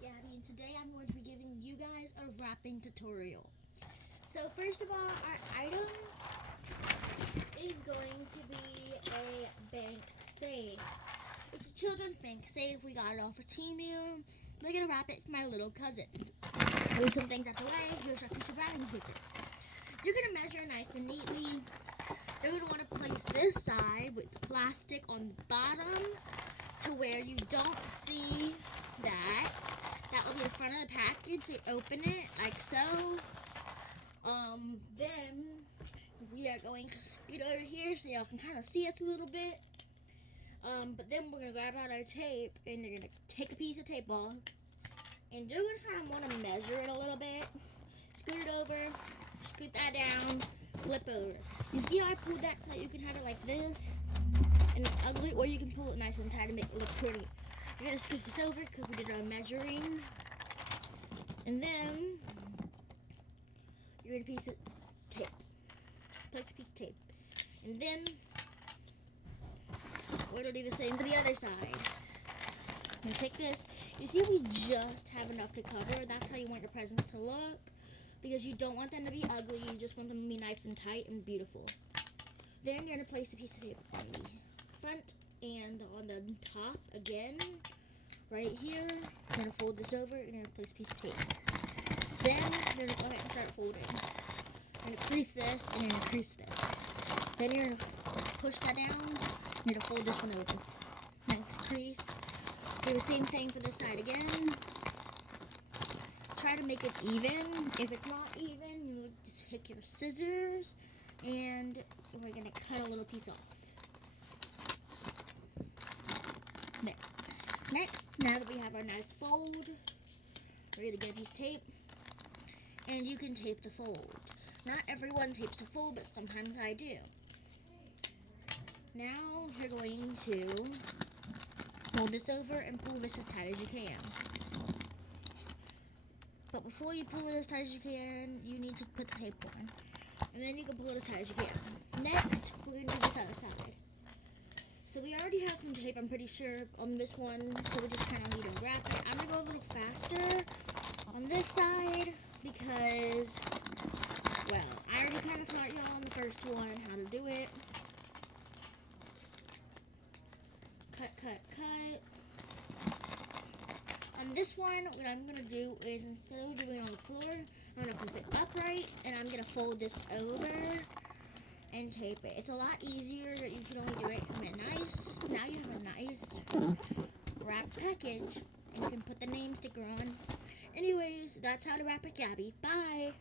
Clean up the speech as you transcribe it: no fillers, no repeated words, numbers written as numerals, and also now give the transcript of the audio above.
Gabby, and today I'm going to be giving you guys a wrapping tutorial. So first of all, our item is going to be a bank safe. It's a children's bank safe. We got it off of Temu. They're going to wrap it for my little cousin. Move some things out the way. Here's our piece of wrapping paper. You're going to measure nice and neatly. You're going to want to place this side with the plastic on the bottom to where you don't see that. That will be the front of the package. So you open it like so. Then we are going to scoot over here so y'all can kind of see us a little bit. But then we're going to grab out our tape and you're going to take a piece of tape off. And you're going to kind of want to measure it a little bit. Scoot it over, scoot that down, flip over. You see how I pulled that so you can have it like this and ugly, or you can pull it nice and tight to make it look pretty. You're going to scoot this over because we did our measuring. And then you're going to piece of tape. Place a piece of tape. And then we're going to do the same for the other side. I'm going to take this. You see we just have enough to cover. That's how you want your presents to look. Because you don't want them to be ugly. You just want them to be nice and tight and beautiful. Then you're going to place a piece of tape on the front and on the top again. Right here. You're going to fold this over and you're going to place a piece of tape. Then you're going to go ahead and start folding. You're going to crease this and you're going to crease this. Then you're going to push that down. You're going to fold this one over. Next crease. Do the same thing for this side again. Try to make it even. If it's not even, you just take your scissors and we're going to cut a little piece off. There. Next, now that we have our nice fold, we're going to get a piece of tape and you can tape the fold. Not everyone tapes the fold, but sometimes I do. Now you're going to fold this over and pull this as tight as you can. But before you pull it as tight as you can, you need to put the tape on. And then you can pull it as tight as you can. Next, we're going to do this other side. So we already have some tape, I'm pretty sure, on this one. So we just kind of need to wrap it. I'm going to go a little faster on this side because, well, I already kind of taught y'all on the first one how to do it. Cut, cut, cut. On this one, what I'm going to do is, instead of doing it on the floor, I'm going to flip it upright, and I'm going to fold this over and tape it. It's a lot easier that you can only do it nice. Now you have a nice wrapped package, and you can put the name sticker on. Anyways, that's how to wrap it, Gabby. Bye!